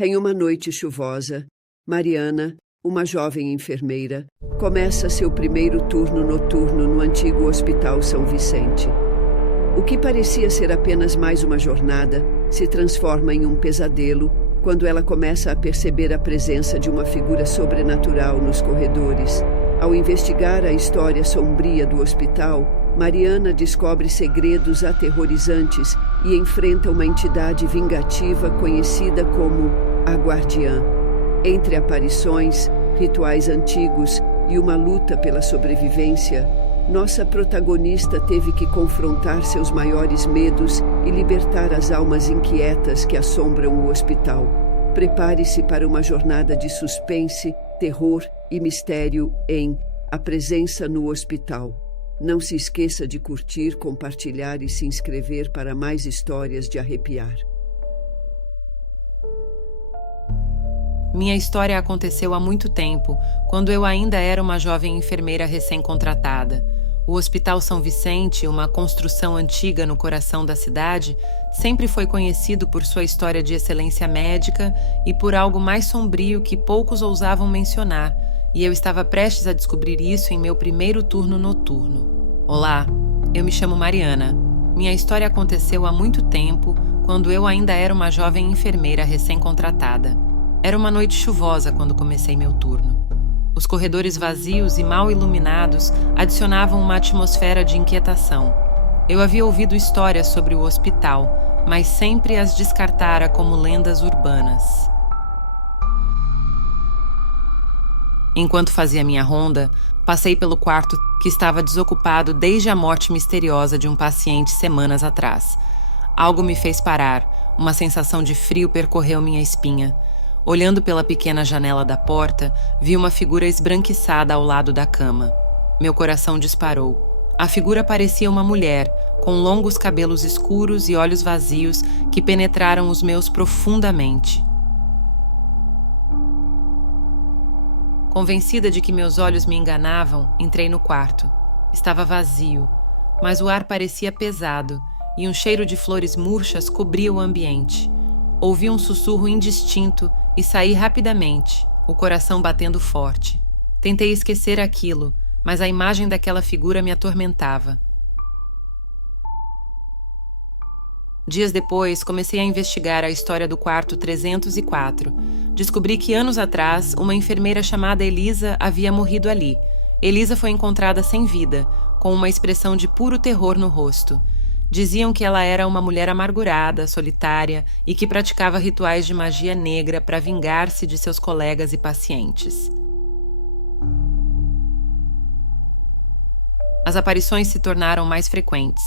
Em uma noite chuvosa, Mariana, uma jovem enfermeira, começa seu primeiro turno noturno no antigo Hospital São Vicente. O que parecia ser apenas mais uma jornada se transforma em um pesadelo quando ela começa a perceber a presença de uma figura sobrenatural nos corredores. Ao investigar a história sombria do hospital, Mariana descobre segredos aterrorizantes e enfrenta uma entidade vingativa conhecida como a Guardiã. Entre aparições, rituais antigos e uma luta pela sobrevivência, nossa protagonista teve que confrontar seus maiores medos e libertar as almas inquietas que assombram o hospital. Prepare-se para uma jornada de suspense, terror e mistério em A Presença no Hospital. Não se esqueça de curtir, compartilhar e se inscrever para mais histórias de arrepiar. Minha história aconteceu há muito tempo, quando eu ainda era uma jovem enfermeira recém-contratada. O Hospital São Vicente, uma construção antiga no coração da cidade, sempre foi conhecido por sua história de excelência médica e por algo mais sombrio que poucos ousavam mencionar, e eu estava prestes a descobrir isso em meu primeiro turno noturno. Olá, eu me chamo Mariana. Minha história aconteceu há muito tempo, quando eu ainda era uma jovem enfermeira recém-contratada. Era uma noite chuvosa quando comecei meu turno. Os corredores vazios e mal iluminados adicionavam uma atmosfera de inquietação. Eu havia ouvido histórias sobre o hospital, mas sempre as descartara como lendas urbanas. Enquanto fazia minha ronda, passei pelo quarto que estava desocupado desde a morte misteriosa de um paciente semanas atrás. Algo me fez parar, uma sensação de frio percorreu minha espinha. Olhando pela pequena janela da porta, vi uma figura esbranquiçada ao lado da cama. Meu coração disparou. A figura parecia uma mulher, com longos cabelos escuros e olhos vazios que penetraram os meus profundamente. Convencida de que meus olhos me enganavam, entrei no quarto. Estava vazio, mas o ar parecia pesado e um cheiro de flores murchas cobria o ambiente. Ouvi um sussurro indistinto e saí rapidamente, o coração batendo forte. Tentei esquecer aquilo, mas a imagem daquela figura me atormentava. Dias depois, comecei a investigar a história do quarto 304. Descobri que anos atrás, uma enfermeira chamada Elisa havia morrido ali. Elisa foi encontrada sem vida, com uma expressão de puro terror no rosto. Diziam que ela era uma mulher amargurada, solitária e que praticava rituais de magia negra para vingar-se de seus colegas e pacientes. As aparições se tornaram mais frequentes.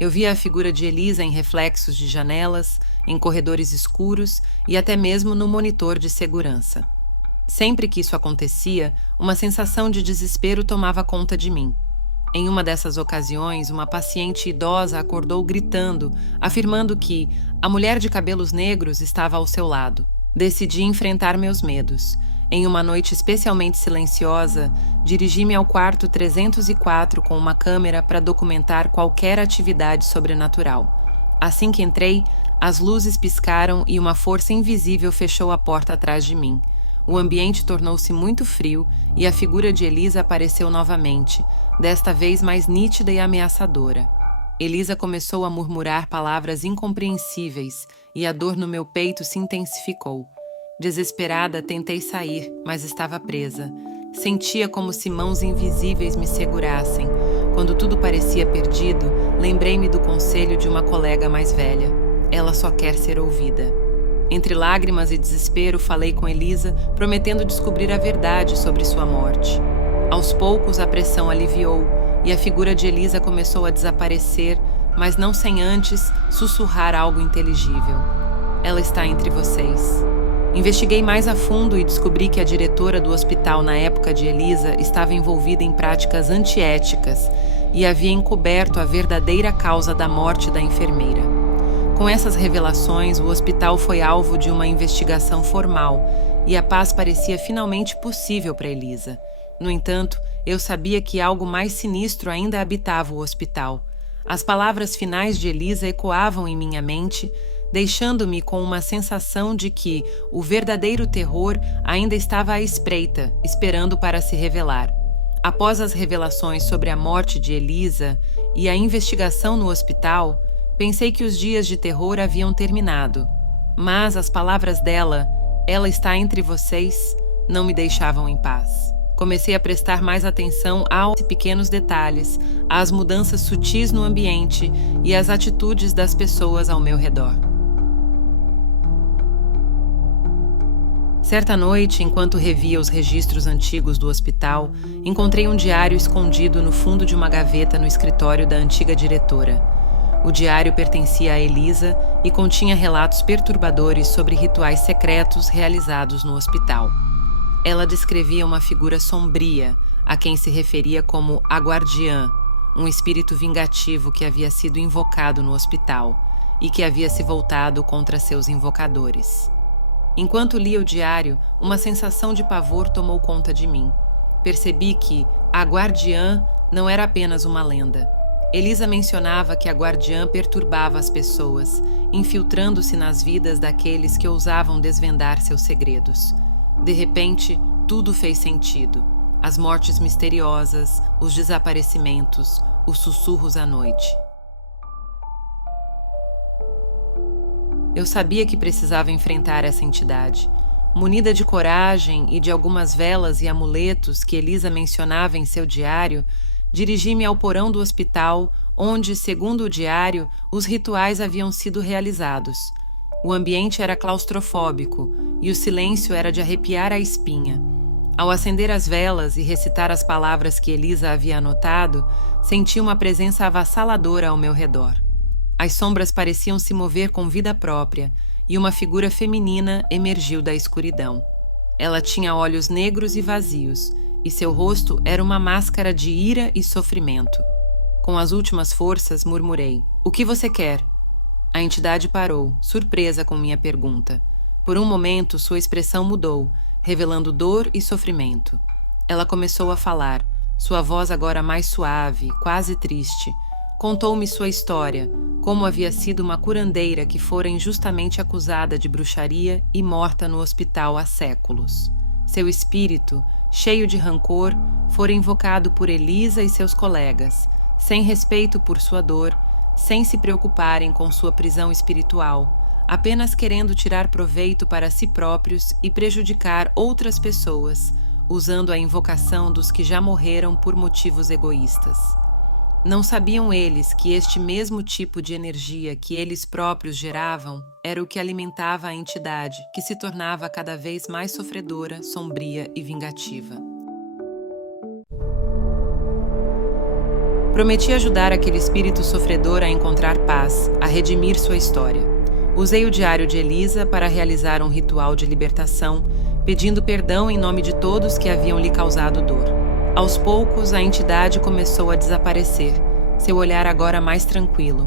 Eu via a figura de Elisa em reflexos de janelas, em corredores escuros e até mesmo no monitor de segurança. Sempre que isso acontecia, uma sensação de desespero tomava conta de mim. Em uma dessas ocasiões, uma paciente idosa acordou gritando, afirmando que a mulher de cabelos negros estava ao seu lado. Decidi enfrentar meus medos. Em uma noite especialmente silenciosa, dirigi-me ao quarto 304 com uma câmera para documentar qualquer atividade sobrenatural. Assim que entrei, as luzes piscaram e uma força invisível fechou a porta atrás de mim. O ambiente tornou-se muito frio e a figura de Elisa apareceu novamente, desta vez mais nítida e ameaçadora. Elisa começou a murmurar palavras incompreensíveis e a dor no meu peito se intensificou. Desesperada, tentei sair, mas estava presa. Sentia como se mãos invisíveis me segurassem. Quando tudo parecia perdido, lembrei-me do conselho de uma colega mais velha. Ela só quer ser ouvida. Entre lágrimas e desespero, falei com Elisa, prometendo descobrir a verdade sobre sua morte. Aos poucos, a pressão aliviou e a figura de Elisa começou a desaparecer, mas não sem antes sussurrar algo inteligível. Ela está entre vocês. Investiguei mais a fundo e descobri que a diretora do hospital na época de Elisa estava envolvida em práticas antiéticas e havia encoberto a verdadeira causa da morte da enfermeira. Com essas revelações, o hospital foi alvo de uma investigação formal e a paz parecia finalmente possível para Elisa. No entanto, eu sabia que algo mais sinistro ainda habitava o hospital. As palavras finais de Elisa ecoavam em minha mente: deixando-me com uma sensação de que o verdadeiro terror ainda estava à espreita, esperando para se revelar. Após as revelações sobre a morte de Elisa e a investigação no hospital, pensei que os dias de terror haviam terminado. Mas as palavras dela, "Ela está entre vocês", não me deixavam em paz. Comecei a prestar mais atenção aos pequenos detalhes, às mudanças sutis no ambiente e às atitudes das pessoas ao meu redor. Certa noite, enquanto revia os registros antigos do hospital, encontrei um diário escondido no fundo de uma gaveta no escritório da antiga diretora. O diário pertencia a Elisa e continha relatos perturbadores sobre rituais secretos realizados no hospital. Ela descrevia uma figura sombria, a quem se referia como a Guardiã, um espírito vingativo que havia sido invocado no hospital e que havia se voltado contra seus invocadores. Enquanto lia o diário, uma sensação de pavor tomou conta de mim. Percebi que a Guardiã não era apenas uma lenda. Elisa mencionava que a Guardiã perturbava as pessoas, infiltrando-se nas vidas daqueles que ousavam desvendar seus segredos. De repente, tudo fez sentido. As mortes misteriosas, os desaparecimentos, os sussurros à noite. Eu sabia que precisava enfrentar essa entidade. Munida de coragem e de algumas velas e amuletos que Elisa mencionava em seu diário, dirigi-me ao porão do hospital, onde, segundo o diário, os rituais haviam sido realizados. O ambiente era claustrofóbico e o silêncio era de arrepiar a espinha. Ao acender as velas e recitar as palavras que Elisa havia anotado, senti uma presença avassaladora ao meu redor. As sombras pareciam se mover com vida própria e uma figura feminina emergiu da escuridão. Ela tinha olhos negros e vazios, e seu rosto era uma máscara de ira e sofrimento. Com as últimas forças, murmurei: "O que você quer?" A entidade parou, surpresa com minha pergunta. Por um momento, sua expressão mudou, revelando dor e sofrimento. Ela começou a falar, sua voz agora mais suave, quase triste. Contou-me sua história, como havia sido uma curandeira que fora injustamente acusada de bruxaria e morta no hospital há séculos. Seu espírito, cheio de rancor, fora invocado por Elisa e seus colegas, sem respeito por sua dor, sem se preocuparem com sua prisão espiritual, apenas querendo tirar proveito para si próprios e prejudicar outras pessoas, usando a invocação dos que já morreram por motivos egoístas. Não sabiam eles que este mesmo tipo de energia que eles próprios geravam era o que alimentava a entidade, que se tornava cada vez mais sofredora, sombria e vingativa. Prometi ajudar aquele espírito sofredor a encontrar paz, a redimir sua história. Usei o diário de Elisa para realizar um ritual de libertação, pedindo perdão em nome de todos que haviam lhe causado dor. Aos poucos, a entidade começou a desaparecer, seu olhar agora mais tranquilo.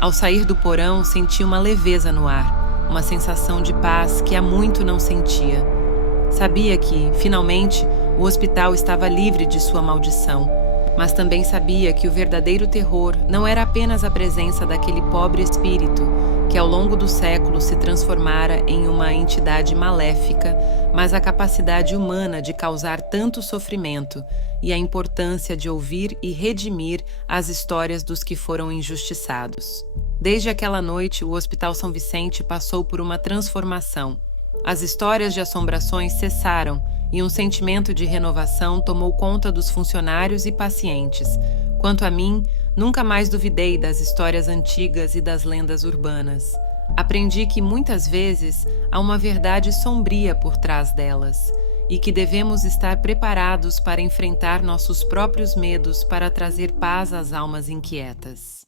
Ao sair do porão, senti uma leveza no ar, uma sensação de paz que há muito não sentia. Sabia que, finalmente, o hospital estava livre de sua maldição, mas também sabia que o verdadeiro terror não era apenas a presença daquele pobre espírito que ao longo dos séculos se transformara em uma entidade maléfica, mas a capacidade humana de causar tanto sofrimento e a importância de ouvir e redimir as histórias dos que foram injustiçados. Desde aquela noite, o Hospital São Vicente passou por uma transformação. As histórias de assombrações cessaram e um sentimento de renovação tomou conta dos funcionários e pacientes. Quanto a mim, nunca mais duvidei das histórias antigas e das lendas urbanas. Aprendi que muitas vezes há uma verdade sombria por trás delas e que devemos estar preparados para enfrentar nossos próprios medos para trazer paz às almas inquietas.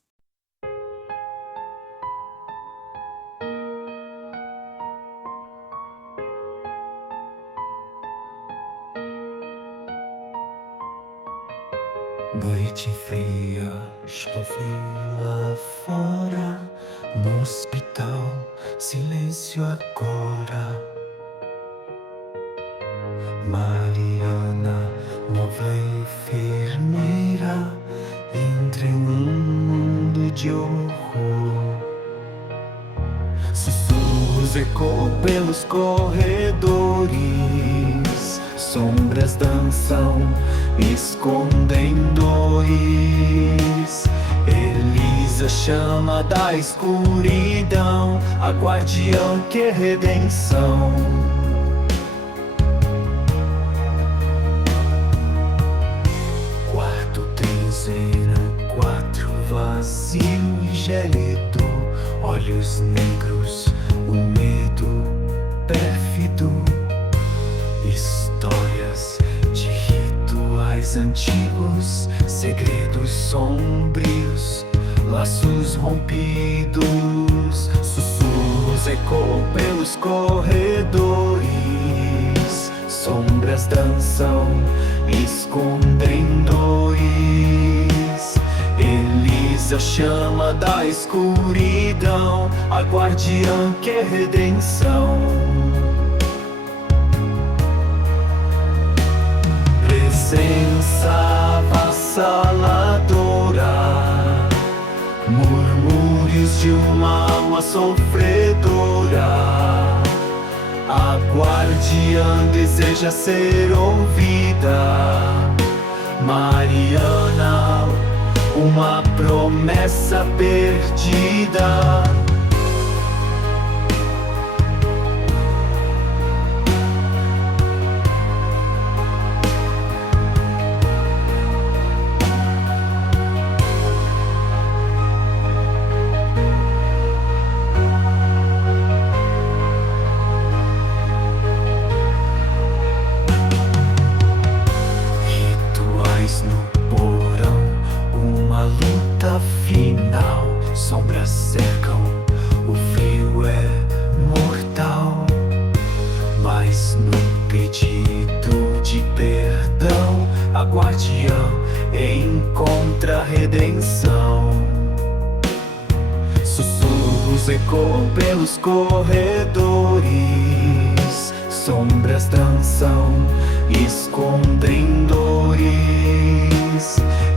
Noite fria, chove lá fora, no hospital, silêncio agora. Mariana, nova enfermeira, entra em um mundo de horror. pelos corredores, sombras dançam, escondem dores. Elisa chama da escuridão, a guardiã que é redenção. Quarto trenzena, 4 vazio e gélido, olhos negros, o medo pérfido. Histórias de rituais antigos, segredos sombrios, laços rompidos. Sussurros ecoam pelos corredores, sombras dançam, escondem dores. Elisa chama da escuridão, a guardiã que é redenção. Presença avassaladora, murmúrios de uma alma sofredora. A guardiã deseja ser ouvida. Mariana, uma promessa perdida. No porão, uma luta final. Sombras cercam, o frio é mortal. Mas no pedido de perdão, a guardiã encontra redenção. Sussurros ecoam pelos corredores, sombras dançam, escondem dores.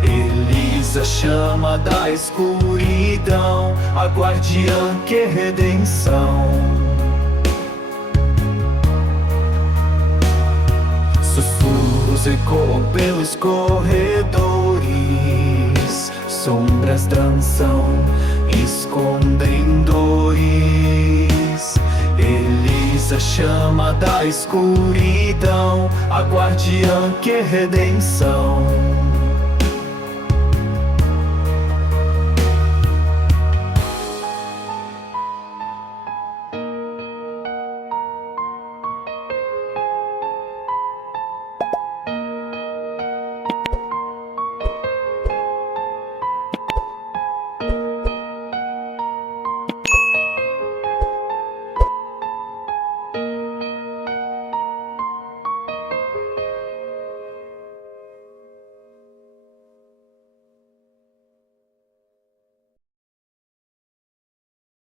Elisa chama da escuridão, a guardiã que é redenção. Sussurros ecoam pelos corredores, sombras dançam, escondem dores. Elisa chama da escuridão, a guardiã que é redenção.